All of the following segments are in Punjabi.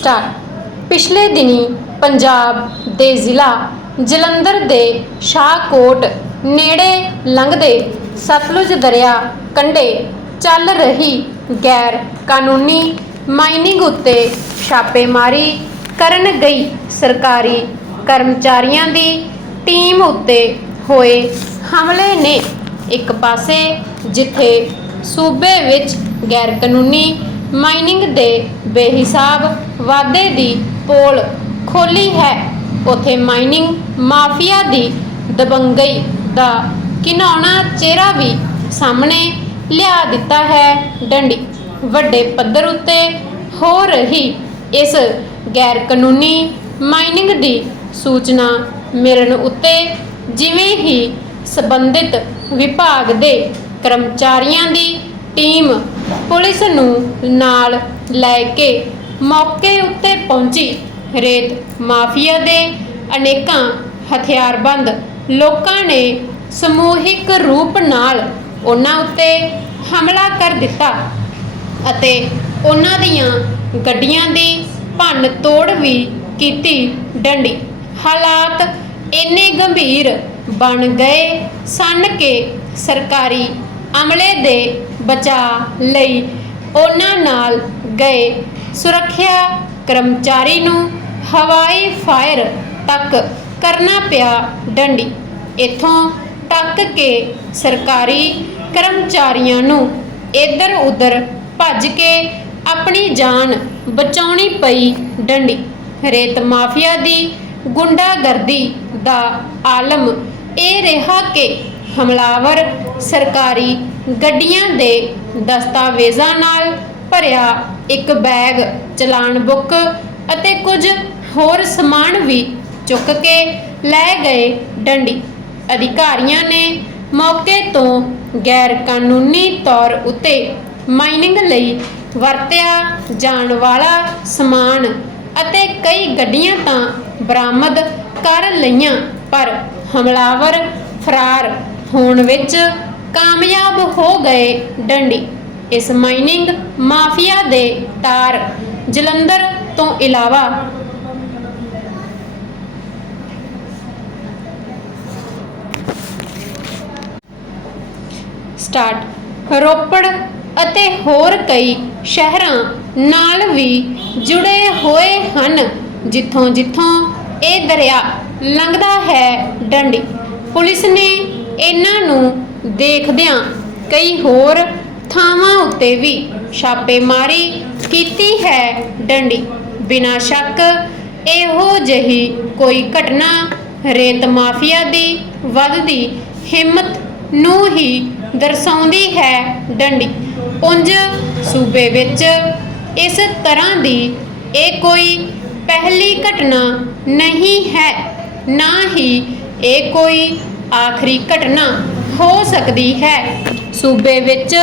ਸਟਾਰ ਪਿਛਲੇ ਦਿਨੀ ਪੰਜਾਬ ਦੇ ਜ਼ਿਲ੍ਹਾ ਜਲੰਧਰ ਦੇ ਸ਼ਾਹਕੋਟ ਨੇੜੇ ਲੰਘਦੇ ਸਤਲੁਜ ਦਰਿਆ ਕੰਢੇ ਚੱਲ ਰਹੀ ਗੈਰ ਕਾਨੂੰਨੀ ਮਾਈਨਿੰਗ ਉੱਤੇ ਛਾਪੇਮਾਰੀ ਕਰਨ ਗਈ ਸਰਕਾਰੀ ਕਰਮਚਾਰੀਆਂ ਦੀ ਟੀਮ ਉੱਤੇ ਹੋਏ ਹਮਲੇ ਨੇ ਇੱਕ ਪਾਸੇ ਜਿੱਥੇ ਸੂਬੇ ਵਿੱਚ ਗੈਰ ਕਾਨੂੰਨੀ ਮਾਈਨਿੰਗ ਦੇ ਬੇਹਿਸਾਬ ਵਾਧੇ ਦੀ ਪੋਲ ਖੋਲੀ ਹੈ। ਉਥੇ ਮਾਈਨਿੰਗ ਮਾਫੀਆ ਦੀ ਦਬੰਗਈ ਦਾ ਘਿਨਾਉਣਾ ਚਿਹਰਾ ਵੀ ਸਾਹਮਣੇ ਲਿਆ ਦਿੱਤਾ ਹੈ। ਡੰਡੀ, ਵੱਡੇ ਪੱਧਰ ਉੱਤੇ ਹੋ ਰਹੀ ਇਸ ਗੈਰ ਕਾਨੂੰਨੀ ਮਾਈਨਿੰਗ ਦੀ ਸੂਚਨਾ ਮਿਲਣ ਉੱਤੇ ਜਿਵੇਂ ਹੀ ਸਬੰਧਿਤ ਵਿਭਾਗ ਦੇ ਕਰਮਚਾਰੀਆਂ ਦੀ ਟੀਮ ਪੁਲਿਸ ਨੂੰ ਨਾਲ ਲੈ ਕੇ ਮੌਕੇ ਉੱਤੇ ਪਹੁੰਚੀ। ਰੇਤ ਮਾਫੀਆ ਦੇ ਅਨੇਕਾਂ ਹਥਿਆਰਬੰਦ ਲੋਕਾਂ ਨੇ ਸਮੂਹਿਕ ਰੂਪ ਨਾਲ ਉਹਨਾਂ ਉੱਤੇ ਹਮਲਾ ਕਰ ਦਿੱਤਾ ਅਤੇ ਉਹਨਾਂ ਦੀਆਂ ਗੱਡੀਆਂ ਦੀ ਭੰਨ ਤੋੜ ਵੀ ਕੀਤੀ ਡੰਡੀ। ਹਾਲਾਤ ਇੰਨੇ ਗੰਭੀਰ ਬਣ ਗਏ ਸਨ ਕਿ ਸਰਕਾਰੀ ਅਮਲੇ ਦੇ ਬਚਾ ਲਈ। ਉਹਨਾਂ ਨਾਲ ਗਏ ਸੁਰੱਖਿਆ ਕਰਮਚਾਰੀ ਨੂੰ ਹਵਾਈ ਫਾਇਰ ਤੱਕ ਕਰਨਾ ਪਿਆ ਡੰਡੀ। ਇਥੋਂ ਤੱਕ ਕਿ ਸਰਕਾਰੀ ਕਰਮਚਾਰੀਆਂ ਨੂੰ ਇੱਧਰ ਉੱਧਰ ਭੱਜ ਕੇ ਆਪਣੀ ਜਾਨ ਬਚਾਉਣੀ ਪਈ ਡੰਡੀ। ਰੇਤ ਮਾਫੀਆ ਦੀ ਗੁੰਡਾਗਰਦੀ ਦਾ ਆਲਮ ਇਹ ਰਿਹਾ ਕਿ ਹਮਲਾਵਰ ਸਰਕਾਰੀ ਗੱਡੀਆਂ ਦੇ ਦਸਤਾਵੇਜ਼ਾਂ ਨਾਲ ਭਰਿਆ ਇੱਕ ਬੈਗ, ਚਲਾਨ ਬੁੱਕ ਅਤੇ ਕੁਝ ਹੋਰ ਸਮਾਨ ਵੀ ਚੁੱਕ ਕੇ ਲੈ ਗਏ ਡੰਡੀ। ਅਧਿਕਾਰੀਆਂ ਨੇ ਮੌਕੇ ਤੋਂ ਗੈਰ ਕਾਨੂੰਨੀ ਤੌਰ ਉੱਤੇ ਮਾਈਨਿੰਗ ਲਈ ਵਰਤਿਆ ਜਾਣ ਵਾਲਾ ਸਮਾਨ ਅਤੇ ਕਈ ਗੱਡੀਆਂ ਤਾਂ ਬਰਾਮਦ ਕਰ ਲਈਆਂ, ਪਰ ਹਮਲਾਵਰ ਫਰਾਰ ਹੋਣ ਵਿੱਚ ਕਾਮਯਾਬ ਹੋ ਗਏ ਡੰਡੀ। ਇਸ ਮਾਈਨਿੰਗ ਮਾਫੀਆ ਦੇ ਤਾਰ ਜਲੰਧਰ ਤੋਂ ਇਲਾਵਾ ਸਟਾਰਟ। ਰੋਪੜ ਅਤੇ ਹੋਰ ਕਈ ਸ਼ਹਿਰਾਂ ਨਾਲ ਵੀ ਜੁੜੇ ਹੋਏ ਹਨ, ਜਿੱਥੋਂ ਜਿੱਥੋਂ ਇਹ ਦਰਿਆ ਲੰਘਦਾ ਹੈ ਡੰਡੀ। ਪੁਲਿਸ ਨੇ ਇਹਨਾਂ ਨੂੰ ਦੇਖਦਿਆਂ ਕਈ ਹੋਰ ਥਾਵਾਂ ਉੱਤੇ ਵੀ ਛਾਪੇਮਾਰੀ ਕੀਤੀ ਹੈ ਡੰਡੀ। ਬਿਨਾਂ ਸ਼ੱਕ ਇਹੋ ਜਿਹੀ ਕੋਈ ਘਟਨਾ ਰੇਤ ਮਾਫੀਆ ਦੀ ਵੱਧਦੀ ਹਿੰਮਤ ਨੂੰ ਹੀ ਦਰਸਾਉਂਦੀ ਹੈ ਡੰਡੀ। ਪੁੰਜ ਸੂਬੇ ਵਿੱਚ ਇਸ ਤਰ੍ਹਾਂ ਦੀ ਇਹ ਕੋਈ ਪਹਿਲੀ ਘਟਨਾ ਨਹੀਂ ਹੈ, ਨਾ ਹੀ ਇਹ ਕੋਈ ਆਖਰੀ ਘਟਨਾ ਹੋ ਸਕਦੀ ਹੈ। ਸੂਬੇ ਵਿੱਚ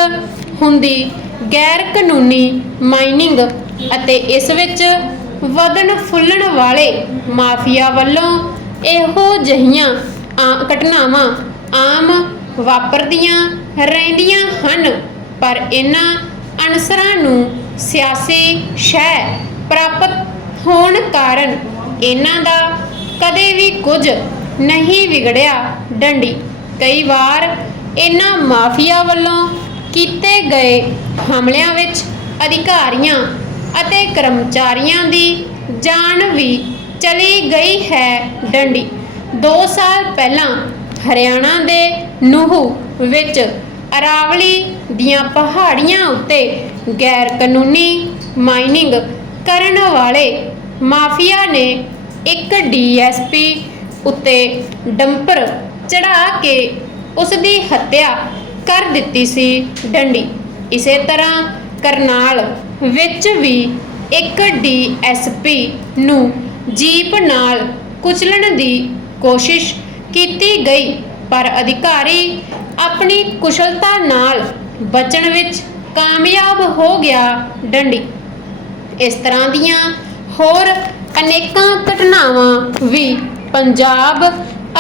ਹੁੰਦੀ ਗੈਰ ਕਾਨੂੰਨੀ ਮਾਈਨਿੰਗ ਅਤੇ ਇਸ ਵਿੱਚ ਵਧਣ ਫੁੱਲਣ ਵਾਲੇ ਮਾਫੀਆ ਵੱਲੋਂ ਇਹੋ ਜਹੀਆਂ ਘਟਨਾਵਾਂ ਆਮ ਵਾਪਰਦੀਆਂ ਰਹਿੰਦੀਆਂ ਹਨ, ਪਰ ਇਹਨਾਂ ਅਨਸਰਾਂ ਨੂੰ ਸਿਆਸੀ ਸ਼ਹਿ ਪ੍ਰਾਪਤ ਹੋਣ ਕਾਰਨ ਇਹਨਾਂ ਦਾ ਕਦੇ ਵੀ ਕੁਝ ਨਹੀਂ ਵਿਗੜਿਆ ਡੰਡੀ। ਕਈ ਵਾਰ ਇਹਨਾਂ ਮਾਫੀਆ ਵੱਲੋਂ ਕੀਤੇ ਗਏ ਹਮਲਿਆਂ ਵਿੱਚ ਅਧਿਕਾਰੀਆਂ ਅਤੇ ਕਰਮਚਾਰੀਆਂ ਦੀ ਜਾਨ ਵੀ ਚਲੀ ਗਈ ਹੈ ਡੰਡੀ। 2 ਸਾਲ ਪਹਿਲਾਂ ਹਰਿਆਣਾ ਦੇ ਨੂਹੂ ਵਿੱਚ ਅਰਾਵਲੀ ਦੀਆਂ ਪਹਾੜੀਆਂ ਉੱਤੇ ਗੈਰ ਕਾਨੂੰਨੀ ਮਾਈਨਿੰਗ ਕਰਨ ਵਾਲੇ ਮਾਫੀਆ ਨੇ ਇੱਕ ਡੀਐਸਪੀ ਉੱਤੇ ਡੰਪਰ ਚੜਾ ਕੇ ਉਸ ਦੀ ਹੱਤਿਆ ਕਰ ਦਿੱਤੀ ਸੀ ਡੰਡੀ। ਇਸੇ ਤਰ੍ਹਾਂ ਕਰਨਾਲ ਵਿੱਚ ਵੀ ਇੱਕ ਡੀਐਸਪੀ ਨੂੰ ਜੀਪ ਨਾਲ ਕੁਚਲਣ ਦੀ ਕੋਸ਼ਿਸ਼ ਕੀਤੀ ਗਈ, ਪਰ ਅਧਿਕਾਰੀ ਆਪਣੀ ਕੁਸ਼ਲਤਾ ਨਾਲ ਬਚਣ ਵਿੱਚ ਕਾਮਯਾਬ ਹੋ ਗਿਆ ਡੰਡੀ। ਇਸ ਤਰ੍ਹਾਂ ਦੀਆਂ ਹੋਰ ਅਨੇਕਾਂ ਘਟਨਾਵਾਂ ਵੀ ਪੰਜਾਬ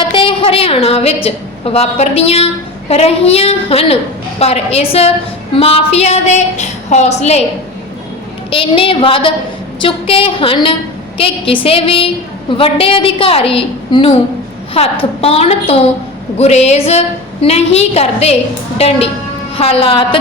ਅਤੇ ਹਰਿਆਣਾ ਵਿੱਚ ਵਾਪਰਦੀਆਂ ਰਹੀਆਂ ਹਨ। ਪਰ ਇਸ ਮਾਫੀਆ ਦੇ ਹੌਸਲੇ ਇੰਨੇ ਵੱਧ ਚੁੱਕੇ ਹਨ ਕਿ ਕਿਸੇ ਵੀ ਵੱਡੇ ਅਧਿਕਾਰੀ ਨੂੰ ਹੱਥ ਪਾਉਣ ਤੋਂ ਗੁਰੇਜ਼ ਨਹੀਂ ਕਰਦੇ ਡੰਡੀ। ਹਾਲਾਤ